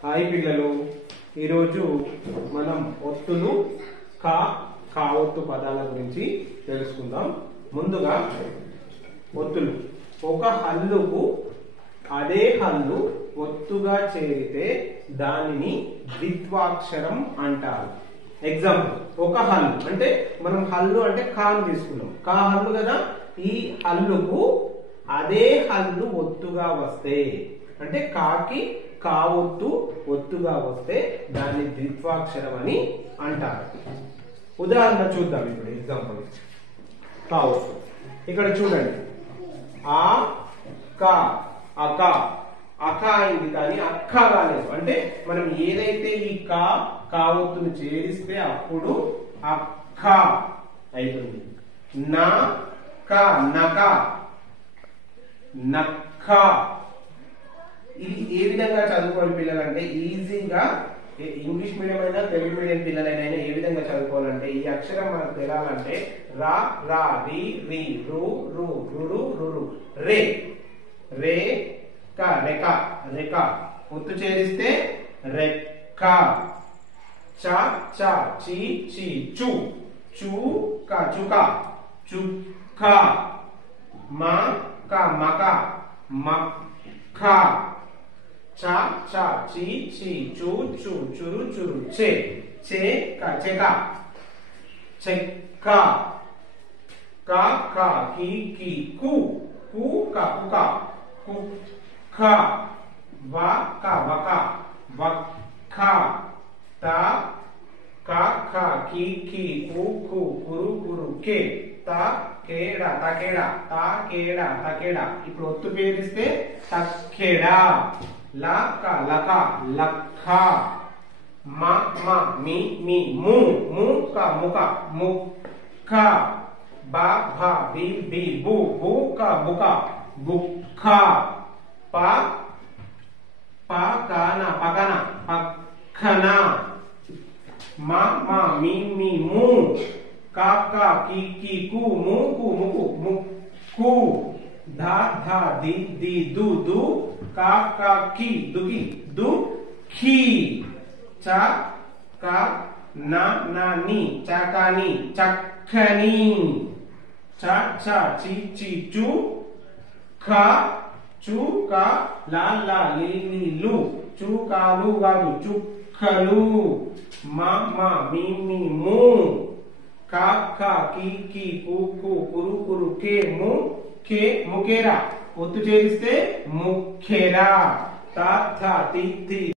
Hi పిల్లలు, ఈరోజు మనం ఒత్తులు కావొత్తు పదాల గురించి తెలుసుకుందాం. ముందుగా ఒత్తులు. ఒక హల్లుకు అదే హల్లు ఒత్తుగా చేరితే దానిని ద్విత్వాక్షరం అంటారు. ఎగ్జాంపుల్, ఒక హల్లు అంటే మనం హల్లు అంటే కాను తీసుకున్నాం. కా హల్లు కదా. ఈ హల్లుకు అదే హల్లు ఒత్తుగా వస్తే అంటే కాకి కావొత్తు ఒత్తుగా వస్తే దాన్ని ద్విత్వాక్షరం అని అంటారు. ఉదాహరణ చూద్దాం. ఇప్పుడు ఎగ్జాంపుల్ కావొత్తు. ఇక్కడ చూడండి, ఆ కా అక అక అయింది కానీ అక్క కాలేదు. అంటే మనం ఏదైతే ఈ కావొత్తును చేరిస్తే అప్పుడు అక్క అవుతుంది. నా క నక నక్క. ఇది ఏ విధంగా చదువుకోవాలి పిల్లలంటే ఈజీగా, ఇంగ్లీష్ మీడియం అయినా తెలుగు మీడియం పిల్లలైనా ఏ విధంగా చదువుకోవాలంటే ఈ అక్షరం మనకు తెలాలంటే రా రా రి రి రు రు రురు రురు రే రే క రెక రెక ఒత్తు చేరిస్తే రెక్క. చ చ చి చి చు చు క చుక చుక్క. మ క మక మక్క. చ చ చి చి చు చు చురు చురు చె చె క చెక చెక్క. క క కి కి కు కు క కుక కుక్క. వ క వక వక్క. త క ఖ కి కి కు కు కురు కురు కే త కేడ తకేడ త కేడ తకేడ. ఇప్పుడు ఒత్తు పేరిస్తే తక్కెడ. ల క లక లక్క. మ మ మీ మీ ము ము క ముక ముక్క. బ భ బి బి బు బు క బుక బుక్క. ప ప క న పకన పక్కన. మ మ మీ మీ ము క క కి కి కు ము కు ముకు ముక్కు. ధ ధ ది ది దు దు క క కి దుకి దుఖి. చ క న న ని చకని చక్కని. చ చ చి చి చు ఖ చు క ల ల లి లి లు చుకాలు కాదు చుక్కలు. మ మ మీ మీ ము క ఖ కి కి కు కు కురు కురు కే ము కే ముకేరా. ఒత్తు చేరిస్తే ముఖ్యరా. త థ తి తి